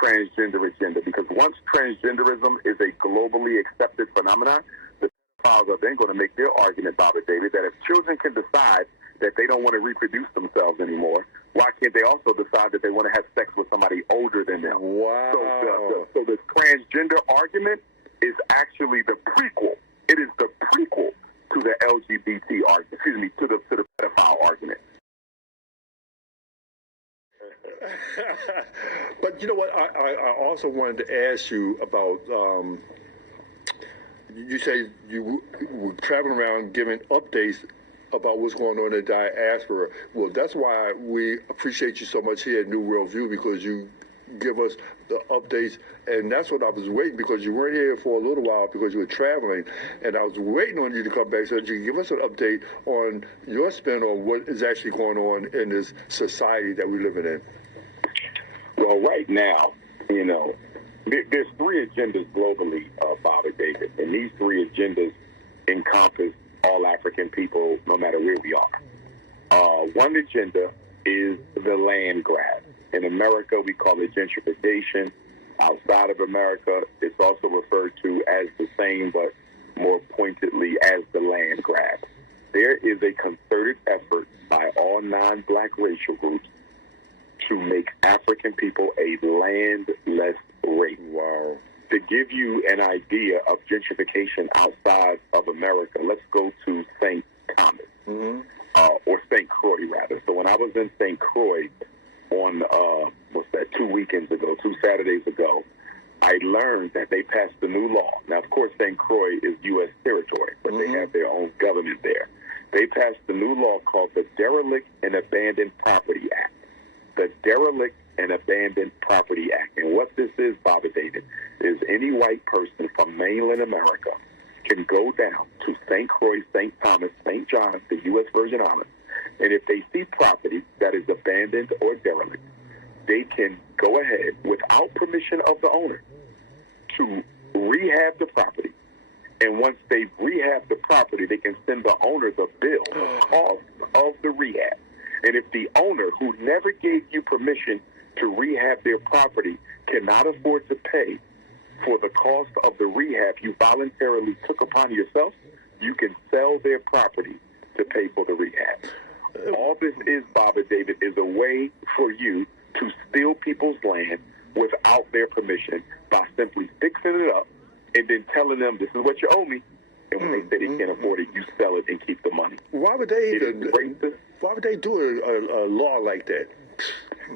transgender agenda, because once transgenderism is a globally accepted phenomenon, the pedophiles are then going to make their argument, Bobby David, that if children can decide that they don't want to reproduce themselves anymore, why can't they also decide that they want to have sex with somebody older than them? Wow. So the transgender argument is actually the prequel. It is the prequel to the LGBT argument, to the pedophile argument. But you know what? I also wanted to ask you about. You say you were traveling around giving updates about what's going on in the diaspora. Well, that's why we appreciate you so much here at New World View, because you give us the updates, and that's what I was waiting, because you weren't here for a little while because you were traveling, and I was waiting on you to come back so that you can give us an update on your spin on what is actually going on in this society that we're living in. Well, right now, you know, there's three agendas globally, Bobby David, and these three agendas encompass all African people, no matter where we are. One agenda is the land grab. In America, we call it gentrification. Outside of America, it's also referred to as the same, but more pointedly as the land grab. There is a concerted effort by all non-black racial groups to make African people a landless race. Wow. To give you an idea of gentrification outside of America, let's go to St. Thomas, or St. Croix, rather. So when I was in St. Croix on, 2 Saturdays ago, I learned that they passed a new law. Now, of course, St. Croix is U.S. territory, but they have their own government there. They passed a new law called the Derelict and Abandoned Property Act. The Derelict and Abandoned Property Act. And what this is, Bobby David, is any white person from mainland America can go down to St. Croix, St. Thomas, St. John, the U.S. Virgin Islands, and if they see property that is abandoned or derelict, they can go ahead, without permission of the owner, to rehab the property. And once they've rehabbed the property, they can send the owner the bill, the cost of the rehab. And if the owner, who never gave you permission to rehab their property, cannot afford to pay for the cost of the rehab you voluntarily took upon yourself, you can sell their property to pay for the rehab. All this is, Bobby David, is a way for you to steal people's land without their permission by simply fixing it up and then telling them, this is what you owe me. And when they say they can't afford it, you sell it and keep the money. Why would they do a law like that?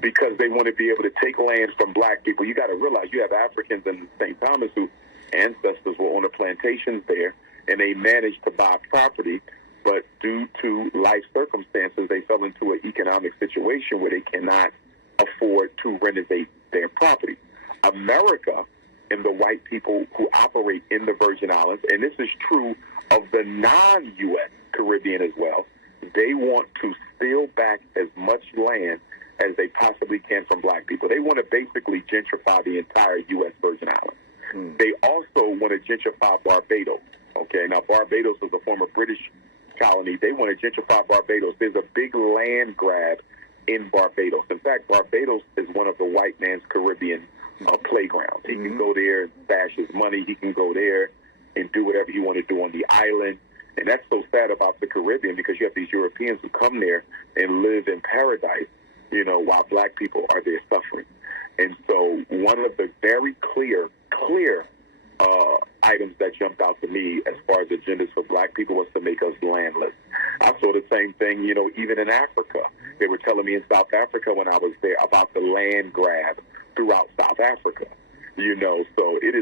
Because they want to be able to take land from black people. You got to realize you have Africans in St. Thomas whose ancestors were on the plantations there, and they managed to buy property, but due to life circumstances, they fell into an economic situation where they cannot afford to renovate their property. America and the white people who operate in the Virgin Islands, and this is true of the non-U.S. Caribbean as well, they want to steal back as much land as they possibly can from black people. They want to basically gentrify the entire U.S. Virgin Islands. They also want to gentrify Barbados. Okay, now Barbados was a former British colony. They want to gentrify Barbados. There's a big land grab in Barbados. In fact, Barbados is one of the white man's Caribbean playgrounds. He can go there and stash his money. He can go there and do whatever he want to do on the island. And that's so sad about the Caribbean, because you have these Europeans who come there and live in paradise, you know, while black people are there suffering. And so one of the very clear items that jumped out to me as far as agendas for black people was to make us landless. I saw the same thing, you know, even in Africa. They were telling me in South Africa when I was there about the land grab throughout South Africa. You know, so it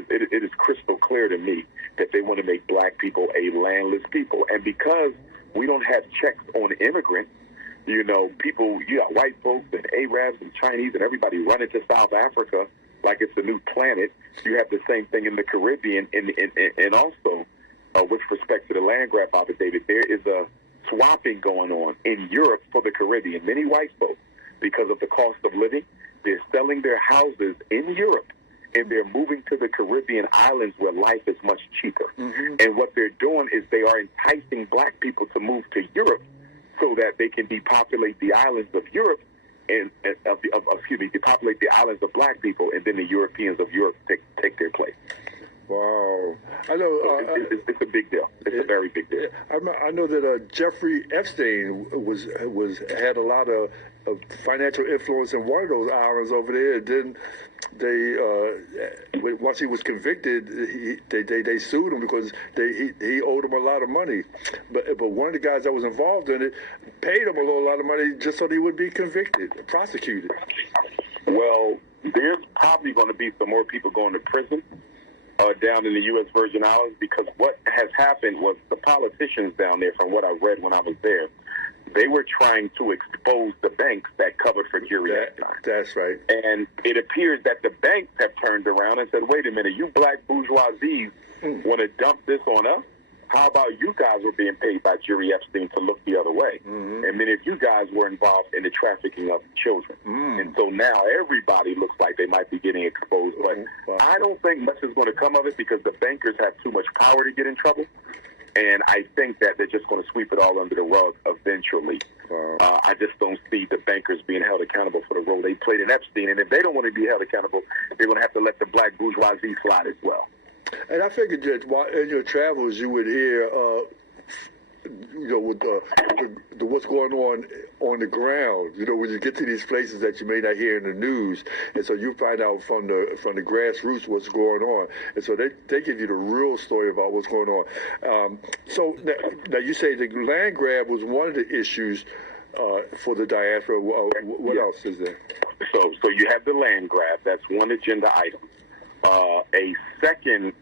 is crystal clear to me that they want to make black people a landless people. And because we don't have checks on immigrants, you know, people, you got white folks and Arabs and Chinese and everybody running to South Africa like it's a new planet. You have the same thing in the Caribbean. And also, with respect to the land grab, Bobby David, there is a swapping going on in Europe for the Caribbean. Many white folks, because of the cost of living, they're selling their houses in Europe, and they're moving to the Caribbean islands where life is much cheaper. And what they're doing is they are enticing black people to move to Europe so that they can depopulate the islands of Europe depopulate the islands of black people, and then the Europeans of Europe take their place. Wow, I know. It's a big deal. It's a very big deal. I know that Jeffrey Epstein had a lot of financial influence in one of those islands over there. And then once he was convicted, they sued him because he owed them a lot of money. But one of the guys that was involved in it paid him a lot of money just so he would be prosecuted. Well, there's probably going to be some more people going to prison down in the U.S. Virgin Islands, because what has happened was the politicians down there, from what I read when I was there, they were trying to expose the banks that covered for Jerry Epstein. That's right. And it appears that the banks have turned around and said, wait a minute, you black bourgeoisies want to dump this on us? How about you guys were being paid by Jerry Epstein to look the other way? Mm-hmm. And many of you guys were involved in the trafficking of children. And so now everybody looks like they might be getting exposed. But I don't think much is going to come of it, because the bankers have too much power to get in trouble. And I think that they're just going to sweep it all under the rug eventually. I just don't see the bankers being held accountable for the role they played in Epstein. And if they don't want to be held accountable, they're going to have to let the black bourgeoisie slide as well. And I figured that while in your travels, you would hear, with what's going on the ground. When you get to these places that you may not hear in the news, and so you find out from the grassroots what's going on, and so they give you the real story about what's going on. So now you say the land grab was one of the issues for the diaspora. What else is there? So you have the land grab. That's one agenda item. A second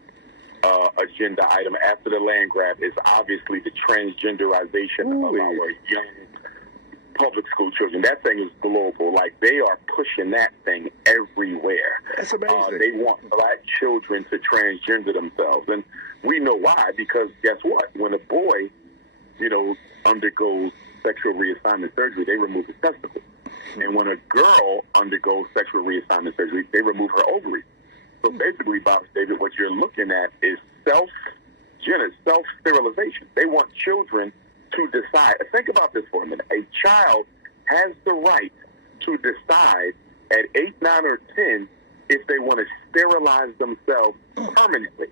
agenda item after the land grab is obviously the transgenderization of our young public school children. That thing is global. Like, they are pushing that thing everywhere. That's amazing. They want black children to transgender themselves. And we know why, because guess what? When a boy, undergoes sexual reassignment surgery, they remove his testicles. And when a girl undergoes sexual reassignment surgery, they remove her ovaries. So basically, Bob David, what you're looking at is self-sterilization. They want children to decide. Think about this for a minute. A child has the right to decide at 8, 9, or 10 if they want to sterilize themselves permanently.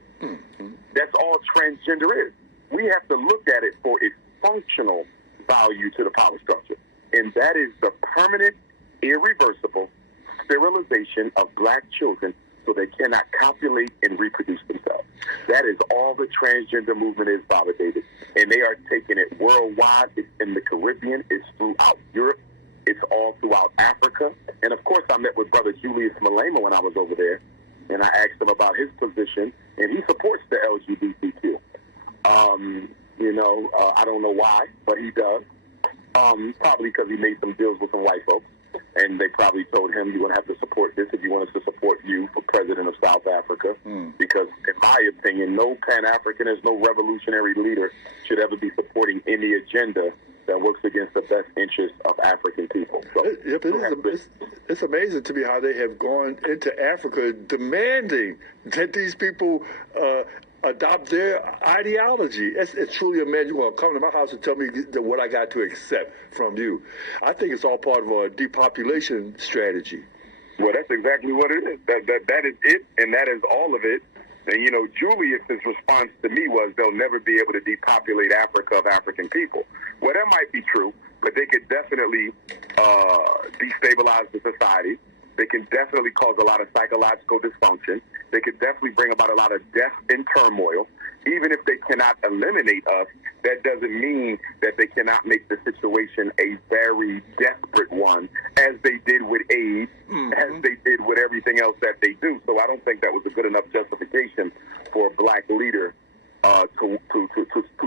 That's all transgender is. We have to look at it for its functional value to the power structure. And that is the permanent, irreversible sterilization of black children so they cannot copulate and reproduce themselves. That is all the transgender movement is, Baba David. And they are taking it worldwide. It's in the Caribbean. It's throughout Europe. It's all throughout Africa. And, of course, I met with Brother Julius Malema when I was over there, and I asked him about his position, and he supports the LGBTQ. I don't know why, but he does. Probably because he made some deals with some white folks. And they probably told him, you're going to have to support this if you want us to support you for president of South Africa. Because, in my opinion, no Pan-Africanist, no revolutionary leader should ever be supporting any agenda that works against the best interests of African people. So, it's amazing to me how they have gone into Africa demanding that these people adopt their ideology. It's truly amazing. Well, come to my house and tell me what I got to accept from you. I think it's all part of a depopulation strategy. Well, that's exactly what it is. That is it, and that is all of it. And, Julius's response to me was they'll never be able to depopulate Africa of African people. Well, that might be true, but they could definitely destabilize the society. They can definitely cause a lot of psychological dysfunction. They could definitely bring about a lot of death and turmoil. Even if they cannot eliminate us, that doesn't mean that they cannot make the situation a very desperate one, as they did with AIDS, as they did with everything else that they do. So I don't think that was a good enough justification for a black leader to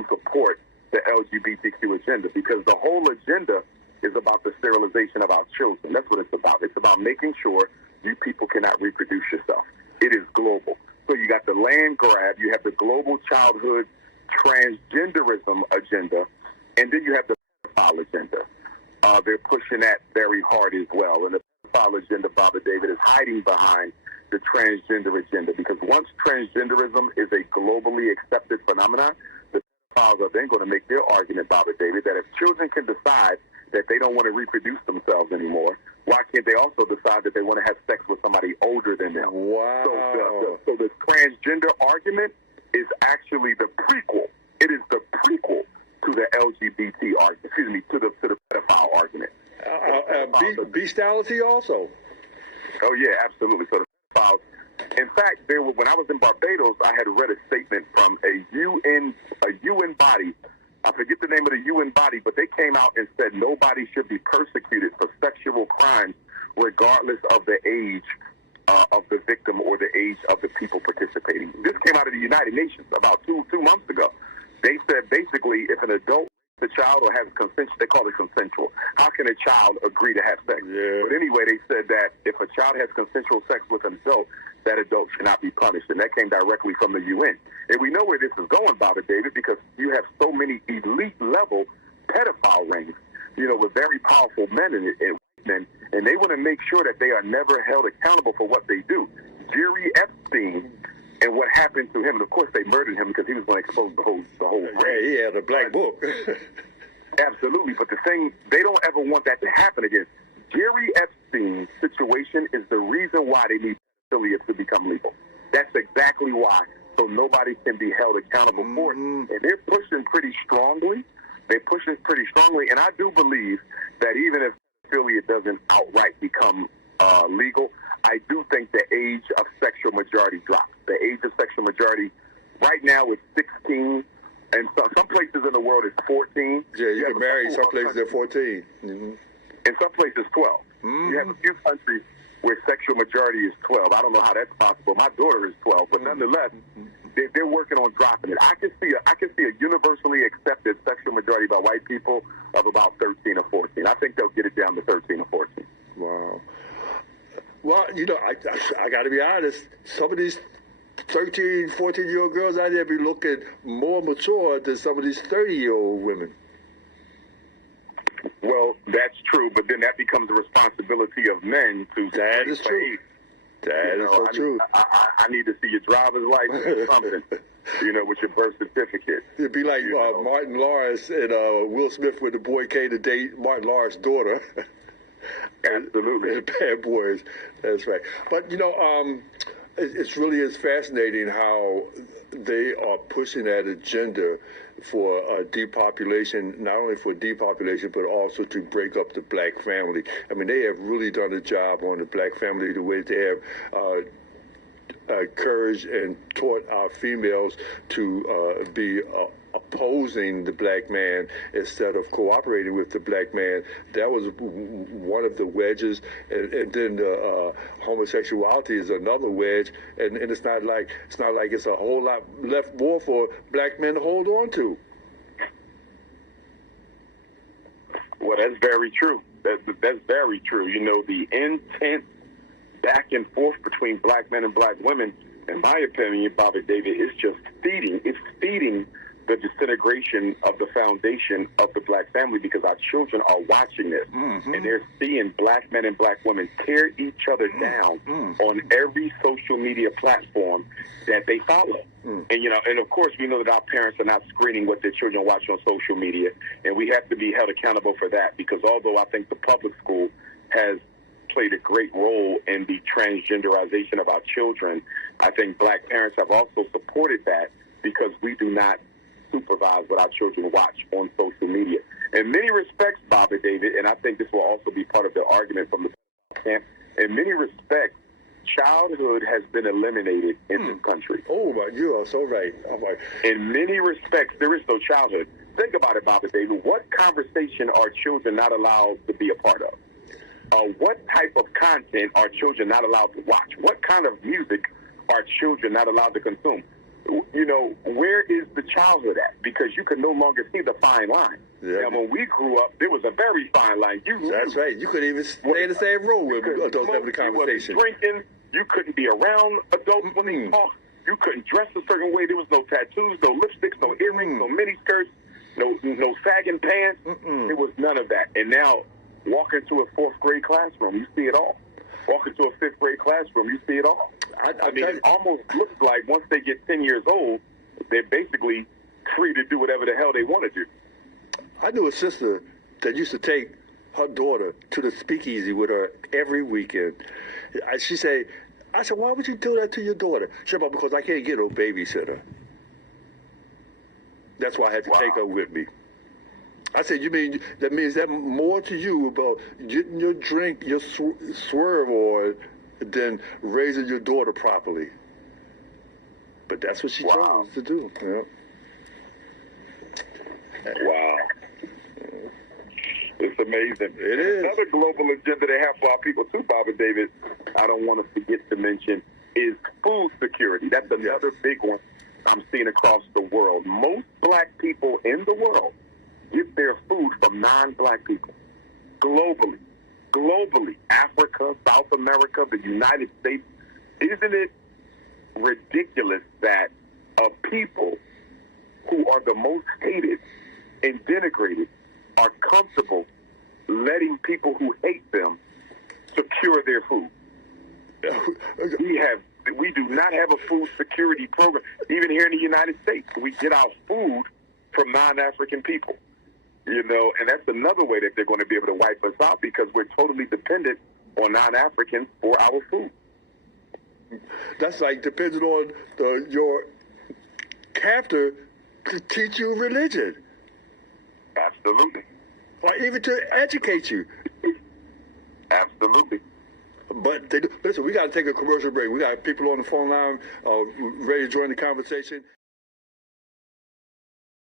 support the LGBTQ agenda, because the whole agenda is about the sterilization of our children. That's what it's about. It's about making sure you people cannot reproduce yourself. It is global. So you got the land grab, you have the global childhood transgenderism agenda, and then you have the pedophile agenda. They're pushing that very hard as well. And the pedophile agenda, Baba David, is hiding behind the transgender agenda, because once transgenderism is a globally accepted phenomenon, the pedophiles are then going to make their argument, Baba David, that if children can decide that they don't want to reproduce themselves anymore, why can't they also decide that they want to have sex with somebody older than them? Wow. So the transgender argument is actually the prequel. It is the prequel to the LGBT argument. Excuse me, to the pedophile argument. Bestiality also. Oh yeah, absolutely. So the pedophiles. In fact, when I was in Barbados, I had read a statement from a UN body. I forget the name of the UN body, but they came out and said nobody should be persecuted for sexual crimes, regardless of the age of the victim or the age of the people participating. This came out of the United Nations about two months ago. They said basically if an adult the child or has consensual, they call it consensual. How can a child agree to have sex? Yeah. But anyway, they said that if a child has consensual sex with an adult, that adult should not be punished. And that came directly from the UN. And we know where this is going, Bobby David, because you have so many elite-level pedophile rings, with very powerful men and women, and they want to make sure that they are never held accountable for what they do. Jerry Epstein and what happened to him, and of course they murdered him because he was going to expose the whole ring. Yeah, the black book. Absolutely, but the thing, they don't ever want that to happen again. Jerry Epstein's situation is the reason why they need affiliates to become legal. That's exactly why, so nobody can be held accountable for it. And they're pushing pretty strongly. And I do believe that even if affiliate doesn't outright become legal, I do think the age of sexual majority drops. The age of sexual majority right now is 16, and some places in the world is 14. Yeah, you can marry some places at 14. Mm-hmm. In some places 12. You have a few countries where sexual majority is 12. I don't know how that's possible. My daughter is 12, but nonetheless, they're working on dropping it. I can see a universally accepted sexual majority by white people of about 13 or 14. I think they'll get it down to 13 or 14. Wow. Well, I got to be honest. Some of these 13, 14-year-old girls out there be looking more mature than some of these 30-year-old women. Well, that's true, but then that becomes the responsibility of men to... That is true. That is so true. I need to see your driver's license or something, with your birth certificate. It'd be like Martin Lawrence and Will Smith when the boy came to date Martin Lawrence's daughter. Absolutely. And Bad Boys. That's right. But, it really is fascinating how they are pushing that agenda for depopulation, not only for depopulation, but also to break up the black family. I mean, they have really done a job on the black family, the way they have encouraged and taught our females to be opposing the black man instead of cooperating with the black man. That was one of the wedges, and then homosexuality is another wedge, and it's not like it's a whole lot left more for black men to hold on to. Well, that's very true. That's very true. The intense back and forth between black men and black women, in my opinion, Bobby David, is just feeding. It's feeding the disintegration of the foundation of the black family, because our children are watching this, and they're seeing black men and black women tear each other down on every social media platform that they follow. And of course, we know that our parents are not screening what their children watch on social media, and we have to be held accountable for that, because although I think the public school has played a great role in the transgenderization of our children, I think black parents have also supported that, because we do not supervise what our children watch on social media. In many respects, Bobby David, and I think this will also be part of the argument from the camp, in many respects, childhood has been eliminated in this country. Oh, my, you are so right. Oh, my. In many respects, there is no childhood. Think about it, Bobby David. What conversation are children not allowed to be a part of? What type of content are children not allowed to watch? What kind of music are children not allowed to consume? Where is the childhood at? Because you can no longer see the fine line. Yeah. And when we grew up, there was a very fine line. That's right. You couldn't even stay in the same room with adults having a conversation. You wasn't drinking. You couldn't be around adults when they talk. You couldn't dress a certain way. There was no tattoos, no lipsticks, no earrings, no mini skirts, no sagging pants. There was none of that. And now, walk into a fourth grade classroom, you see it all. Walk into a fifth grade classroom, you see it all. I mean, it almost looks like once they get 10 years old, they're basically free to do whatever the hell they want to do. I knew a sister that used to take her daughter to the speakeasy with her every weekend. She said, I said, why would you do that to your daughter? She said, because I can't get no babysitter. That's why I had to take her with me. I said, you mean that means that more to you about getting your drink, your swerve on, than raising your daughter properly. But that's what she chose to do. Yeah. Wow. It's amazing. It is. Another global agenda they have for our people too, Bob and David, I don't want to forget to mention, is food security. That's another big one I'm seeing across the world. Most black people in the world get their food from non-black people. Globally. Africa, South America, the United States. Isn't it ridiculous that a people who are the most hated and denigrated are comfortable letting people who hate them secure their food? We do not have a food security program. Even here in the United States, we get our food from non-African people. You know, and that's another way that they're going to be able to wipe us out, because we're totally dependent on non-Africans for our food. That's like depending on your captor to teach you religion. Absolutely. Or even to educate you. Absolutely. But listen, we got to take a commercial break. We got people on the phone line ready to join the conversation.